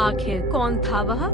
आखिर कौन था वह?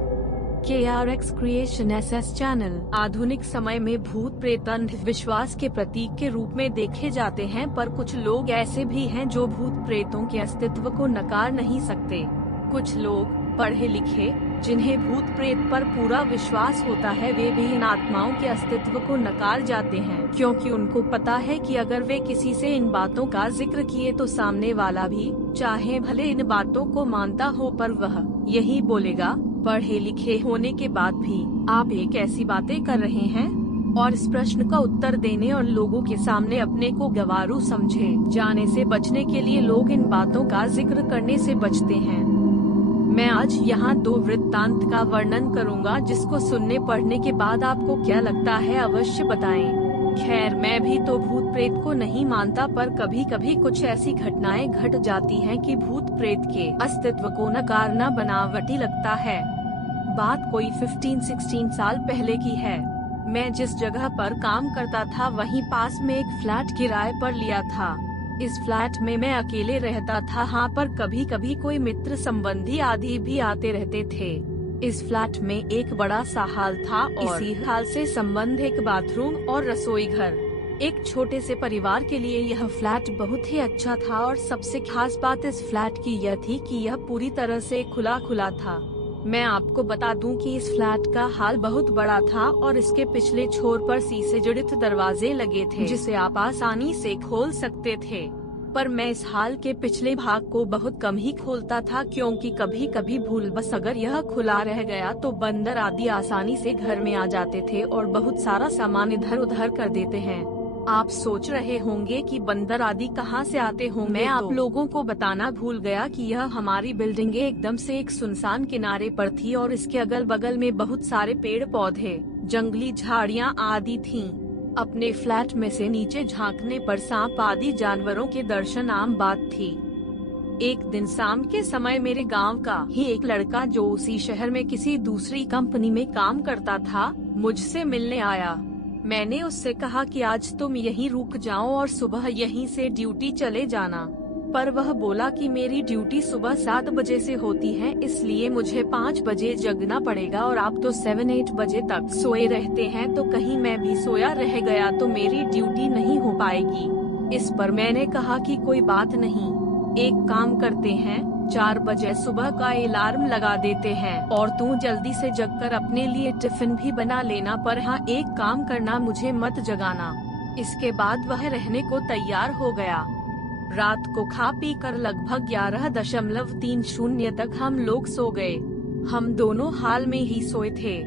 KRX creation SS channel. आधुनिक समय में भूत प्रेत अंधविश्वास के प्रतीक के रूप में देखे जाते हैं, पर कुछ लोग ऐसे भी हैं जो भूत प्रेतों के अस्तित्व को नकार नहीं सकते। कुछ लोग पढ़े लिखे, जिन्हें भूत प्रेत पर पूरा विश्वास होता है, वे भी इन आत्माओं के अस्तित्व को नकार जाते हैं, क्योंकि उनको पता है कि अगर वे किसी से इन बातों का जिक्र किए तो सामने वाला भी, चाहे भले इन बातों को मानता हो, पर वह यही बोलेगा। पढ़े लिखे होने के बाद भी आप एक ऐसी बातें कर रहे हैं, और इस प्रश्न का उत्तर देने और लोगों के सामने अपने को गंवारू समझे जाने से बचने के लिए लोग इन बातों का जिक्र करने से बचते हैं। मैं आज यहाँ 2 वृत्तांत का वर्णन करूँगा, जिसको सुनने पढ़ने के बाद आपको क्या लगता है अवश्य बताएं। खैर, मैं भी तो भूत प्रेत को नहीं मानता, पर कभी कभी कुछ ऐसी घटनाएं घट जाती हैं कि भूत प्रेत के अस्तित्व को नकारना बनावटी लगता है। बात कोई 15-16 साल पहले की है। मैं जिस जगह पर काम करता था वहीं पास में एक फ्लैट किराए पर लिया था। इस फ्लैट में मैं अकेले रहता था। हाँ, पर कभी कभी कोई मित्र संबंधी आदि भी आते रहते थे। इस फ्लैट में एक बड़ा सा हॉल था और इसी हॉल से संबंध एक बाथरूम और रसोई घर। एक छोटे से परिवार के लिए यह फ्लैट बहुत ही अच्छा था, और सबसे खास बात इस फ्लैट की यह थी कि यह पूरी तरह से खुला खुला था। मैं आपको बता दूं कि इस फ्लैट का हॉल बहुत बड़ा था और इसके पिछले छोर पर शीशे जड़ित दरवाजे लगे थे, जिसे आप आसानी से खोल सकते थे। पर मैं इस हॉल के पिछले भाग को बहुत कम ही खोलता था, क्योंकि कभी कभी भूलवश अगर यह खुला रह गया तो बंदर आदि आसानी से घर में आ जाते थे और बहुत सारा सामान इधर उधर कर देते हैं। आप सोच रहे होंगे कि बंदर आदि कहां से आते होंगे। मैं आप लोगों को बताना भूल गया कि यह हमारी बिल्डिंग एकदम से एक सुनसान किनारे पर थी और इसके अगल बगल में बहुत सारे पेड़ पौधे, जंगली झाड़ियां आदि थीं। अपने फ्लैट में से नीचे झांकने पर सांप आदि जानवरों के दर्शन आम बात थी। एक दिन शाम के समय मेरे गांव का ही एक लड़का, जो उसी शहर में किसी दूसरी कंपनी में काम करता था, मुझसे मिलने आया। मैंने उससे कहा कि आज तुम यहीं रुक जाओ और सुबह यहीं से ड्यूटी चले जाना, पर वह बोला कि मेरी ड्यूटी सुबह 7 बजे से होती है, इसलिए मुझे 5 बजे जगना पड़ेगा और आप तो 7-8 बजे तक सोए रहते हैं, तो कहीं मैं भी सोया रह गया तो मेरी ड्यूटी नहीं हो पाएगी। इस पर मैंने कहा कि कोई बात नहीं, एक काम करते हैं, 4 बजे सुबह का अलार्म लगा देते हैं और तू जल्दी से जगकर अपने लिए टिफिन भी बना लेना, पर हाँ एक काम करना, मुझे मत जगाना। इसके बाद वह रहने को तैयार हो गया। रात को खा पी कर लगभग 11:30 तक हम लोग सो गए। हम दोनों हाल में ही सोए थे।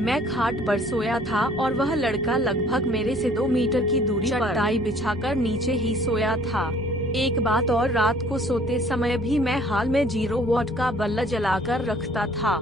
मैं खाट पर सोया था और वह लड़का लगभग मेरे से 2 मीटर की दूरी पर चटाई बिछाकर नीचे ही सोया था। एक बात और, रात को सोते समय भी मैं हाल में 0 वॉट का बल्ब जलाकर रखता था।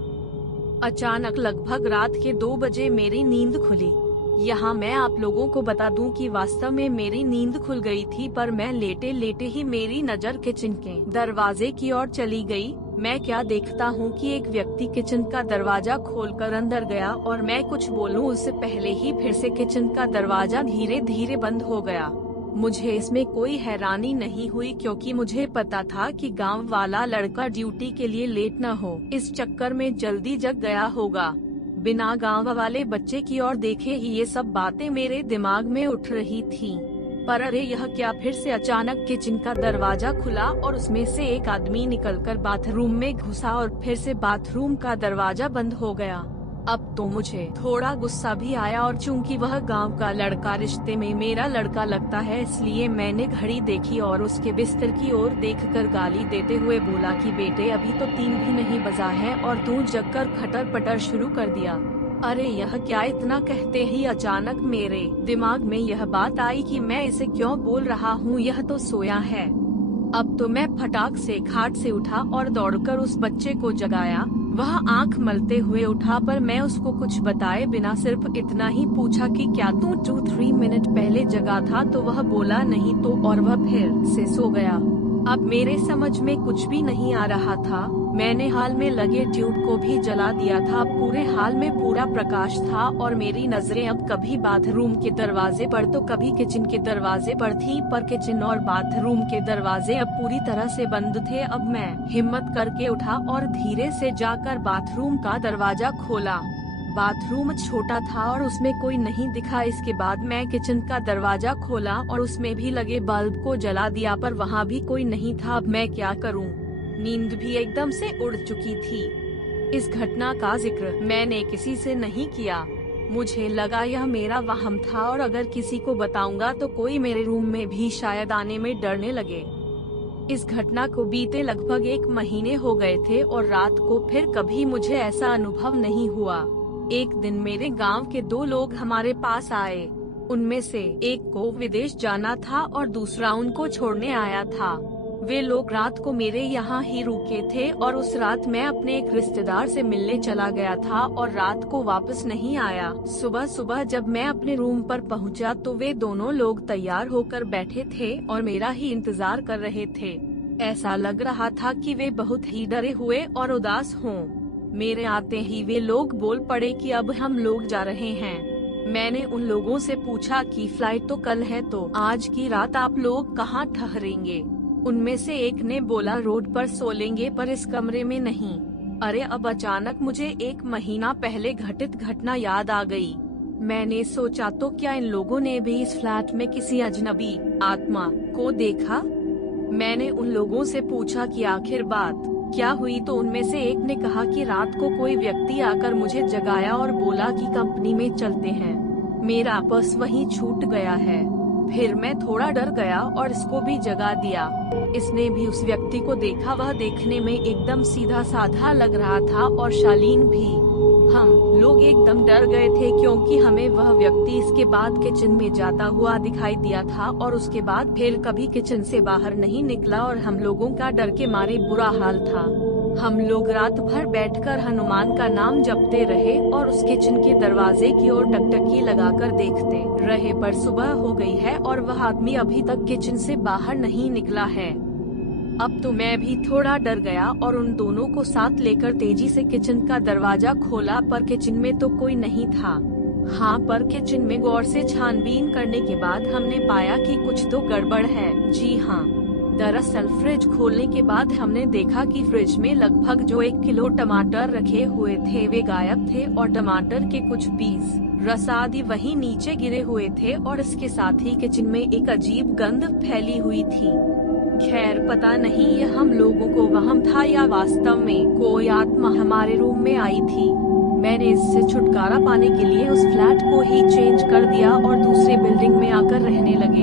अचानक लगभग रात के 2 बजे मेरी नींद खुली। यहाँ मैं आप लोगों को बता दूं कि वास्तव में मेरी नींद खुल गई थी, पर मैं लेटे लेटे ही मेरी नजर किचन के दरवाजे की ओर चली गई। मैं क्या देखता हूँ कि एक व्यक्ति किचन का दरवाजा खोलकर अंदर गया और मैं कुछ बोलूँ उससे पहले ही फिर से किचन का दरवाजा धीरे धीरे बंद हो गया। मुझे इसमें कोई हैरानी नहीं हुई, क्योंकि मुझे पता था कि गांव वाला लड़का ड्यूटी के लिए लेट न हो, इस चक्कर में जल्दी जग गया होगा। बिना गांव वाले बच्चे की ओर देखे ही ये सब बातें मेरे दिमाग में उठ रही थीं। पर अरे यह क्या, फिर से अचानक किचन का दरवाजा खुला और उसमें से एक आदमी निकलकर बाथरूम में घुसा और फिर से बाथरूम का दरवाजा बंद हो गया। अब तो मुझे थोड़ा गुस्सा भी आया, और चूंकि वह गांव का लड़का रिश्ते में मेरा लड़का लगता है, इसलिए मैंने घड़ी देखी और उसके बिस्तर की ओर देखकर गाली देते हुए बोला कि बेटे अभी तो 3 भी नहीं बजा है और तू जगकर खटर पटर शुरू कर दिया। अरे यह क्या, इतना कहते ही अचानक मेरे दिमाग में यह बात आई कि मैं इसे क्यों बोल रहा हूँ, यह तो सोया है। अब तो मैं फटाक से खाट से उठा और दौड़कर उस बच्चे को जगाया। वह आंख मलते हुए उठा, पर मैं उसको कुछ बताए बिना सिर्फ इतना ही पूछा कि क्या तू 2-3 मिनट पहले जगा था, तो वह बोला नहीं तो, और वह फिर से सो गया। अब मेरे समझ में कुछ भी नहीं आ रहा था। मैंने हाल में लगे ट्यूब को भी जला दिया था। पूरे हाल में पूरा प्रकाश था और मेरी नजरें अब कभी बाथरूम के दरवाजे पर तो कभी किचन के दरवाजे पर थी, पर किचन और बाथरूम के दरवाजे अब पूरी तरह से बंद थे। अब मैं हिम्मत करके उठा और धीरे से जाकर बाथरूम का दरवाजा खोला। बाथरूम छोटा था और उसमें कोई नहीं दिखा। इसके बाद मैं किचन का दरवाजा खोला और उसमें भी लगे बल्ब को जला दिया, पर वहाँ भी कोई नहीं था। अब मैं क्या करूँ? नींद भी एकदम से उड़ चुकी थी। इस घटना का जिक्र मैंने किसी से नहीं किया। मुझे लगा यह मेरा वहम था और अगर किसी को बताऊंगा तो कोई मेरे रूम में भी शायद आने में डरने लगे। इस घटना को बीते लगभग 1 महीने हो गए थे और रात को फिर कभी मुझे ऐसा अनुभव नहीं हुआ। एक दिन मेरे गांव के 2 लोग हमारे पास आए। उनमें से एक को विदेश जाना था और दूसरा उनको छोड़ने आया था। वे लोग रात को मेरे यहाँ ही रुके थे और उस रात मैं अपने एक रिश्तेदार से मिलने चला गया था और रात को वापस नहीं आया। सुबह सुबह जब मैं अपने रूम पर पहुँचा तो वे दोनों लोग तैयार होकर बैठे थे और मेरा ही इंतजार कर रहे थे। ऐसा लग रहा था कि वे बहुत ही डरे हुए और उदास हों। मेरे आते ही वे लोग बोल पड़े कि अब हम लोग जा रहे हैं। मैंने उन लोगों से पूछा कि फ्लाइट तो कल है, तो आज की रात आप लोग कहाँ ठहरेंगे? उनमें से एक ने बोला रोड पर सो लेंगे, पर इस कमरे में नहीं। अरे अब अचानक मुझे 1 महीना पहले घटित घटना याद आ गई। मैंने सोचा तो क्या इन लोगों ने भी इस फ्लैट में किसी अजनबी आत्मा को देखा? मैंने उन लोगों से पूछा कि आखिर बात क्या हुई, तो उनमें से एक ने कहा कि रात को कोई व्यक्ति आकर मुझे जगाया और बोला कि कंपनी में चलते हैं। मेरा बस वहीं छूट गया है। फिर मैं थोड़ा डर गया और इसको भी जगा दिया। इसने भी उस व्यक्ति को देखा। वह देखने में एकदम सीधा साधा लग रहा था और शालीन भी। हम लोग एकदम डर गए थे क्योंकि हमें वह व्यक्ति इसके बाद किचन में जाता हुआ दिखाई दिया था और उसके बाद फिर कभी किचन से बाहर नहीं निकला और हम लोगों का डर के मारे बुरा हाल था। हम लोग रात भर बैठकर हनुमान का नाम जपते रहे और उस किचन के दरवाजे की ओर टकटकी लगाकर देखते रहे, पर सुबह हो गई है और वह आदमी अभी तक किचन से बाहर नहीं निकला है। अब तो मैं भी थोड़ा डर गया और उन दोनों को साथ लेकर तेजी से किचन का दरवाजा खोला, पर किचन में तो कोई नहीं था। हाँ, पर किचन में गौर से छानबीन करने के बाद हमने पाया कि कुछ तो गड़बड़ है। जी हाँ, दरअसल फ्रिज खोलने के बाद हमने देखा कि फ्रिज में लगभग जो 1 किलो टमाटर रखे हुए थे वे गायब थे और टमाटर के कुछ पीस रस आदि वहीं नीचे गिरे हुए थे और इसके साथ ही किचन में एक अजीब गंध फैली हुई थी। खैर पता नहीं यह हम लोगों को वहम था या वास्तव में कोई आत्मा हमारे रूम में आई थी। मैंने इससे छुटकारा पाने के लिए उस फ्लैट को ही चेंज कर दिया और दूसरे बिल्डिंग में आकर रहने लगे।